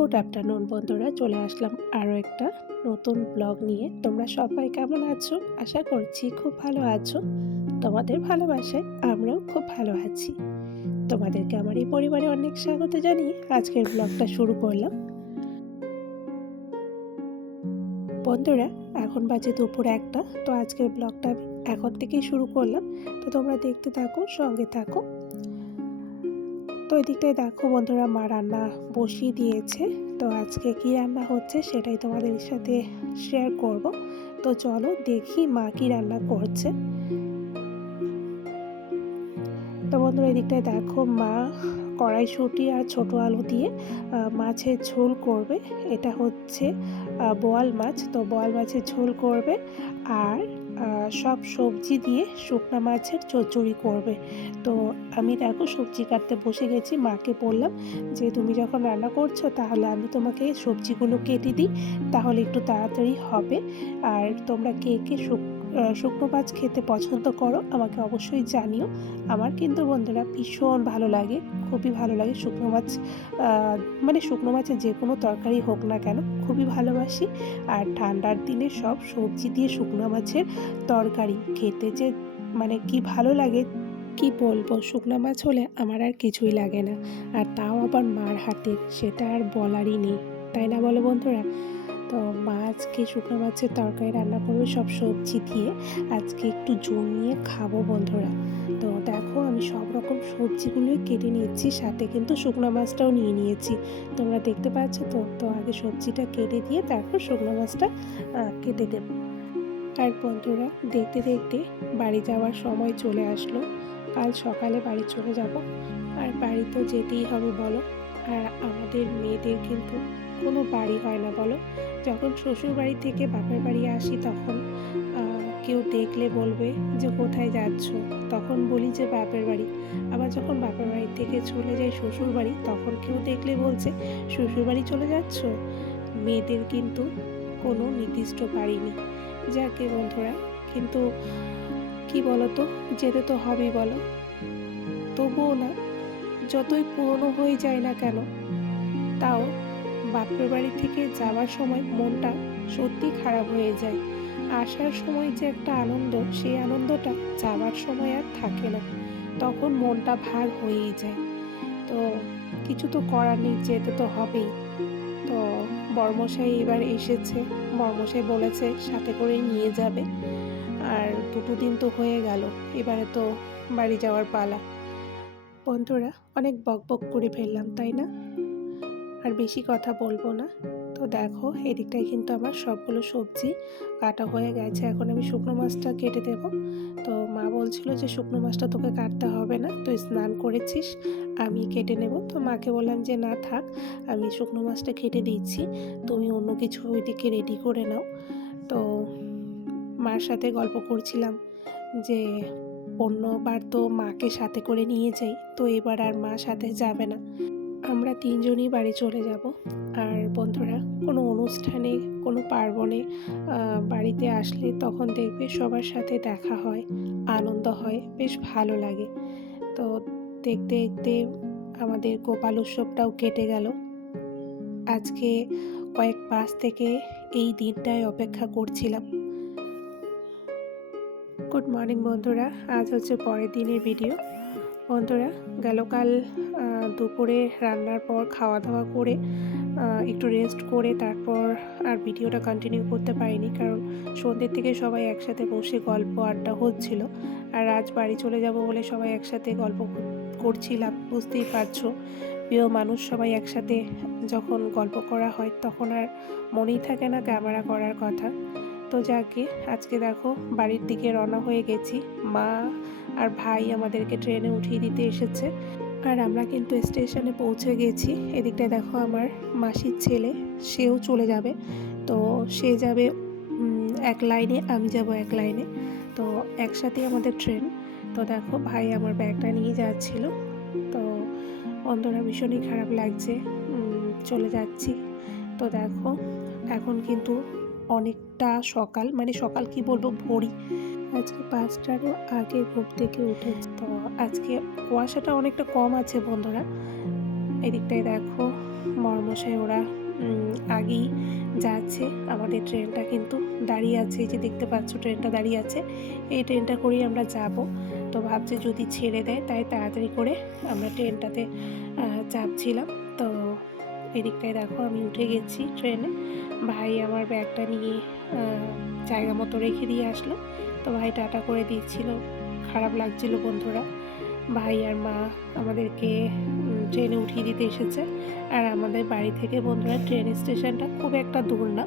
Good afternoon বন্ধুরা, চলে আসলাম আরও একটা নতুন ব্লগ নিয়ে। তোমরা সবাই কেমন আছো? আশা করছি খুব ভালো আছো। তোমাদের ভালোবাসায় আমরাও খুব ভালো আছি। তোমাদেরকে আমার এই পরিবারে অনেক স্বাগত জানিয়ে আজকের ব্লগটা শুরু করলাম। বন্ধুরা, এখন বাজে দুপুর একটা, তো আজকের ব্লগটা এখন থেকেই শুরু করলাম। তো তোমরা দেখতে থাকো, সঙ্গে থাকো। তো এদিকটায় দেখো বন্ধুরা মা রান্না বসিয়ে দিয়েছে। তো আজকে কি রান্না হচ্ছে সেটাই তোমাদের সাথে শেয়ার করব। তো চলো দেখি মা কি রান্না করছে। তো বন্ধুরা এদিকটায় দেখো মা কড়াইশুঁটি আর ছোটো আলু দিয়ে মাছের ঝোল করবে। এটা হচ্ছে বোয়াল মাছ। তো বোয়াল মাছের ঝোল করবে। আর সব সবজি দিয়ে শুকনো মাছের চচ্চড়ি করবে। তো আমি দেখো সবজি কাটতে বসে গেছি মাকে বললাম যে তুমি যখন রান্না করছ তাহলে আমি তোমাকে সবজিগুলো কেটে দিই তাহলে একটু তাড়াতাড়ি হবে। আর তোমরা কে কে শুক আহ, শুকনো মাছ খেতে পছন্দ করো, আমাকে অবশ্যই জানিও। আমার কিন্তু বন্ধুরা ভীষণ ভালো লাগে, খুবই ভালো লাগে শুকনো মাছ মানে শুকনো মাছের যে কোনো তরকারি হোক না কেন, খুবই ভালোবাসি। আর ঠান্ডার দিনে সব সবজি দিয়ে শুকনো মাছের তরকারি খেতে যে মানে কি ভালো লাগে, কি বলব? শুকনো মাছ হলে আমার আর কিছুই লাগে না। আর তাও আবার মার হাতের, সেটা আর বলারই নেই। তাই না বলো বন্ধুরা? তো মা আজকে শুকনো মাছের তরকারি রান্না করবে সব সবজি দিয়ে। আজকে একটু জমিয়ে খাব বন্ধুরা। তো দেখো আমি সব রকম সবজিগুলোই কেটে নিয়েছি, সাথে কিন্তু শুকনো মাছটাও নিয়ে নিয়েছি। তোমরা দেখতে পাচ্ছ তো? তো আগে সবজিটা কেটে দিয়ে তারপর শুকনো মাছটা কেটে দেব। আর বন্ধুরা, দেখতে দেখতে বাড়ি যাওয়ার সময় চলে আসলো। কাল সকালে বাড়ি চলে যাব। আর বাড়ি তো যেতেই হবে বলো। আর আমাদের মেয়েদের কিন্তু কোনো বাড়ি হয় না বলো। যখন শ্বশুর বাড়ি থেকে বাপের বাড়ি আসি তখন কেউ দেখলে বলবে যে কোথায় যাচ্ছ? তখন বলি যে বাপের বাড়ি। আবার যখন বাপের বাড়ি থেকে চলে যাই শ্বশুর বাড়ি তখন কেউ দেখলে বলছে শ্বশুর বাড়ি চলে যাচ্ছ? মেয়েদের কিন্তু কোনো নির্দিষ্ট বাড়ি নেই। যাকে বন্ধুরা, কিন্তু কি বলো তো যেতে তো হবেই বলো। তবুও না, যতই পুরনো হয়ে যায় না কেন, তাও বাপের বাড়ি থেকে যাওয়ার সময় মনটা সত্যি খারাপ হয়ে যায়। আসার সময় যে একটা আনন্দ, সেই আনন্দটা যাওয়ার সময় আর থাকে না। তখন মনটা ভার হয়েই যায়। তো কিছু তো করার নেই, যেতে তো হবেই। তো বর্মশাই এবার এসেছে। বর্মশাই বলেছে সাথে করে নিয়ে যাবে। আর দুটো দিন তো হয়ে গেল। এবারে তো বাড়ি যাওয়ার পালা। বন্ধুরা, অনেক বক বক করে ফেললাম, তাই না? আর বেশি কথা বলব না। তো দেখো, এদিকটায় কিন্তু আমার সবগুলো সবজি কাটা হয়ে গেছে। এখন আমি শুকনো মাছটা কেটে দেব। তো মা বলছিল যে শুকনো মাছটা তোকে কাটতে হবে না, তুই স্নান করেছিস, আমি কেটে নেব। তো মাকে বললাম যে, না, থাক, আমি শুকনো মাছটা কেটে দিচ্ছি, তুমি অন্য কিছু ওইদিকে রেডি করে নাও। তো মার সাথে গল্প করছিলাম যে, অন্যবার তো মাকে সাথে করে নিয়ে যাই, তো এবার আর মা সাথে যাবে না। আমরা তিনজনই বাড়ি চলে যাব। আর বন্ধুরা, কোনো অনুষ্ঠানে, কোনো পার্বণে বাড়িতে আসলে তখন দেখবে সবার সাথে দেখা হয়, আনন্দ হয়, বেশ ভালো লাগে। তো দেখতে দেখতে আমাদের গোপাল উৎসবটাও কেটে গেল। আজকে কয়েক মাস থেকে এই দিনটাই অপেক্ষা করছিলাম। গুড মর্নিং বন্ধুরা, আজ হচ্ছে পরের দিনের ভিডিও। বন্ধুরা, গেল কাল দুপুরে রান্নার পর খাওয়া দাওয়া করে একটু রেস্ট করে তারপর আর ভিডিওটা কন্টিনিউ করতে পারিনি কারণ সন্ধ্যের থেকে সবাই একসাথে বসে গল্প আড্ডা হচ্ছিল। আর আজ বাড়ি চলে যাব বলে সবাই একসাথে গল্প করছিলাম, বুঝতেই পারছ। প্রিয় মানুষ সবাই একসাথে যখন গল্প করা হয় তখন আর মনেই থাকে না ক্যামেরা করার কথা। তো যাকে, আজকে দেখো বাড়ির দিকে রওনা হয়ে গেছি। মা আর ভাই আমাদেরকে ট্রেনে উঠিয়ে দিতে এসেছে। আর আমরা কিন্তু স্টেশনে পৌঁছে গেছি। এদিকটায় দেখো আমার মাসির ছেলে, সেও চলে যাবে। তো সে যাবে এক লাইনে, আমি যাব এক লাইনে। তো একসাথেই আমাদের ট্রেন। তো দেখো ভাই আমার ব্যাগটা নিয়ে যাচ্ছিল। তো বন্ধুরা ভীষণই খারাপ লাগছে। চলে যাচ্ছি। তো দেখো এখন কিন্তু অনেকটা সকাল। মানে সকাল কি বলব? ভোরই। আজকে পাঁচটারও আগে ঘুম থেকে উঠেছি। তো আজকে কুয়াশাটা অনেকটা কম আছে বন্ধুরা। এদিকটায় দেখো মরমশাই ওরা আগেই যাচ্ছে। আমাদের ট্রেনটা কিন্তু দাঁড়িয়ে আছে যে দেখতে পাচ্ছ ট্রেনটা দাঁড়িয়ে আছে। এই ট্রেনটা করেই আমরা যাব। তো ভাবছি যদি ছেড়ে দেয়, তাই তাড়াতাড়ি করে আমরা ট্রেনটাতে চাপছিলাম। তো এদিকটায় দেখো আমি উঠে গেছি ট্রেনে। ভাই আমার ব্যাগটা নিয়ে জায়গা মতো রেখে দিয়ে আসলো। তো ভাই টাটা করে দিচ্ছিল খারাপ লাগছিল বন্ধুরা। ভাই আর মা আমাদেরকে ট্রেনে উঠিয়ে দিতে এসেছে। আর আমাদের বাড়ি থেকে বন্ধুরা ট্রেন স্টেশনটা খুব একটা দূর না।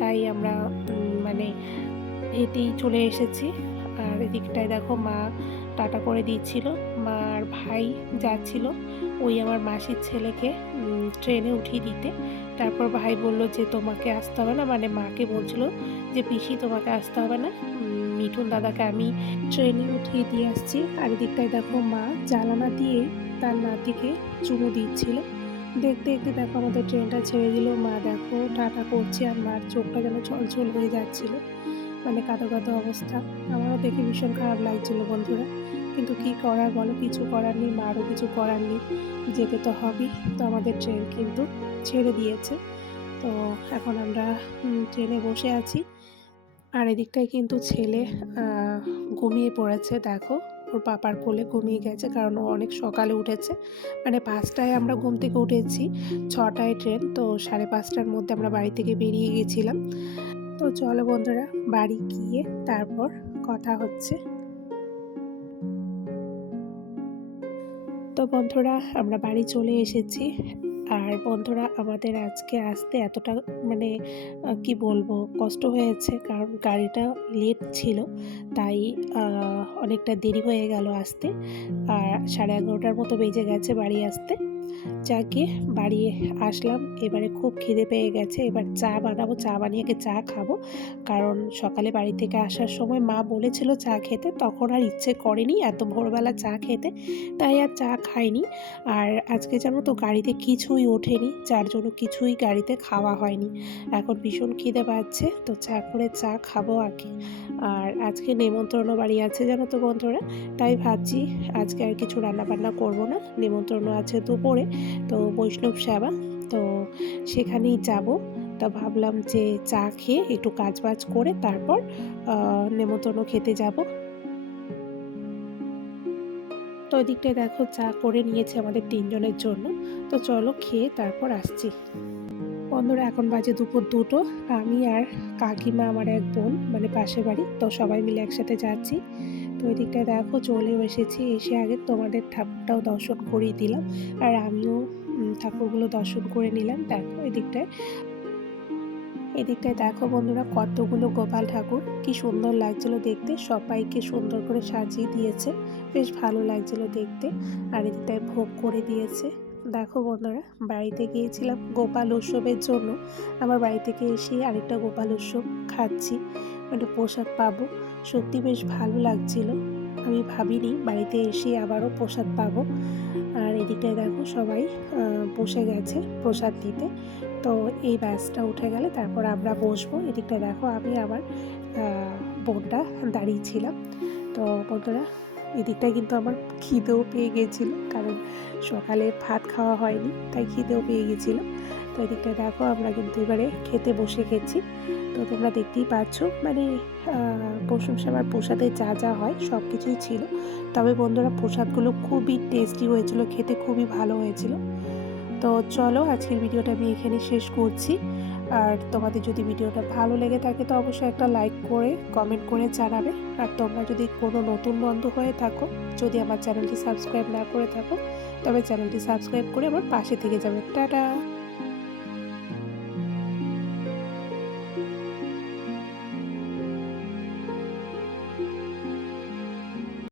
তাই আমরা মানে হেঁটেই চলে এসেছি। আর এদিকটায় দেখো মা টাটা করে দিচ্ছিল। মা আর ভাই যাচ্ছিল ওই আমার মাসির ছেলেকে ট্রেনে উঠিয়ে দিতে। তারপর ভাই বলল যে তোমাকে আসতে হবে না মানে মাকে বলছিল যে পিসি তোমাকে আসতে হবে না। মিঠুন দাদাকে আমি ট্রেনে উঠিয়ে দিয়ে আসছি। আর এদিকটায় দেখো মা জ্বালানা দিয়ে তার নাতিকে চুমু দিচ্ছিল। দেখতে দেখতে দেখো আমাদের ট্রেনটা ছেড়ে দিল। মা দেখো টাটা করছে আর মার চোখটা যেন ছলছল হয়ে যাচ্ছিল। মানে কাঁদো কাঁদো অবস্থা। আমারও দেখে ভীষণ খারাপ লাগছিল বন্ধুরা। কিন্তু কি করার বলো? কিছু করার নেই। মারও কিছু করার নেই। যেতে তো হবেই। তো আমাদের ট্রেন কিন্তু ছেড়ে দিয়েছে। তো এখন আমরা ট্রেনে বসে আছি। আর এদিকটায় কিন্তু ছেলে ঘুমিয়ে পড়েছে, দেখো। ওর পাপার কোলে ঘুমিয়ে গেছে, কারণ ও অনেক সকালে উঠেছে। মানে পাঁচটায় আমরা ঘুম থেকে উঠেছি, ছটায় ট্রেন, তো সাড়ে পাঁচটার মধ্যে আমরা বাড়ি থেকে বেরিয়ে গেছিলাম। তো চলো বন্ধুরা, বাড়ি গিয়ে তারপর কথা হচ্ছে। তো বন্ধুরা, আমরা বাড়ি চলে এসেছি। আর বন্ধুরা, আমাদের আজকে আসতে এতটা মানে কি বলব, কষ্ট হয়েছে কারণ গাড়িটা লেট ছিল। তাই অনেকটা দেরি হয়ে গেল আসতে। আর সাড়ে এগারোটার মতো বেজে গেছে বাড়ি আসতে। যাকে বাড়ি আসলাম। এবারে খুব খিদে পেয়ে গেছে। এবার চা বানাবো, চা বানিয়ে চা খাব। কারণ সকালে বাড়ি থেকে আসার সময় মা বলেছিল চা খেতে। তখন আর ইচ্ছে করেনি এত ভোরবেলা চা খেতে। তাই আর চা খাইনি। আর আজকে জানো তো গাড়িতে কিছুই ওঠেনি। যার জন্য কিছুই গাড়িতে খাওয়া হয়নি। এখন ভীষণ খিদে পাচ্ছে। তো চা করে চা খাব আগে। আর আজকে নেমন্ত্রণ বাড়ি আছে জানো তো বন্ধুরা? তাই ভাবছি আজকে আর কিছু রান্না বান্না করব না। নেমন্ত্রণ আছে দুপুরে। তো বৈষ্ণব সেবা, তো সেখানেই যাব। তা ভাবলাম যে চা খেয়ে একটু কাজ বাজ করে তারপর নেমন্তন্ন খেতে যাব। তো ওদিকটায় দেখো চা করে নিয়েছে আমাদের তিনজনের জন্য। তো চলো খেয়ে তারপর আসছি। বন্ধুরা, এখন বাজে দুপুর দুটো। আমি আর কাকিমা, আমার এক বোন মানে পাশের বাড়ি, তো সবাই মিলে একসাথে যাচ্ছি। তো ওই দিকটায় দেখো চলেও এসেছি। এসে আগে তোমাদের ঠাকুরটাও দর্শন করিয়ে দিলাম। আর আমিও ঠাকুরগুলো দর্শন করে নিলাম। দেখো এদিকটায়। এদিকটায় দেখো বন্ধুরা কতগুলো গোপাল ঠাকুর। কি সুন্দর লাগছিল দেখতে। সবাইকে সুন্দর করে সাজিয়ে দিয়েছে। বেশ ভালো লাগছিল দেখতে। আর এদিকটায় ভোগ করে দিয়েছে। দেখো বন্ধুরা, বাড়িতে গিয়েছিলাম গোপাল উৎসবের জন্য। আমার বাড়ি থেকে এসে আরেকটা গোপাল উৎসব খাচ্ছি। মানে প্রসাদ পাবো। সত্যি বেশ ভালো লাগছিল। আমি ভাবিনি বাড়িতে এসে আবারও প্রসাদ পাবো। আর এদিকটায় দেখো সবাই বসে গেছে প্রসাদ দিতে। তো এই ব্যাসটা উঠে গেলে তারপর আমরা বসবো। এদিকটা দেখো আমি আমার বোনটা দাঁড়িয়েছিলাম তো বন্ধুরা, এদিকটা কিন্তু আমার খিদেও পেয়ে গেছিল। কারণ সকালে ভাত খাওয়া হয়নি, তাই খিদেও পেয়ে গেছিল। তো এদিকটা দেখো, আমরা কিন্তু এবারে খেতে বসে গেছি। তো তোমরা দেখতেই পাচ্ছ মানে পশুম সেবার প্রসাদে যা যা হয় সব কিছুই ছিল। তবে বন্ধুরা, প্রসাদগুলো খুবই টেস্টি হয়েছিল, খেতে খুবই ভালো হয়েছিল। তো চলো, আজকের ভিডিওটা আমি এখানে শেষ করছি। আর তোমাদের যদি ভিডিওটা ভালো লেগে থাকে, তো অবশ্যই একটা লাইক করে কমেন্ট করে জানাবে। আর তোমরা যদি কোনো নতুন বন্ধু হয়ে থাকো, যদি আমার চ্যানেলটি সাবস্ক্রাইব না করে থাকো, তবে চ্যানেলটি সাবস্ক্রাইব করে আমার পাশে থেকে যাবে। টাটা!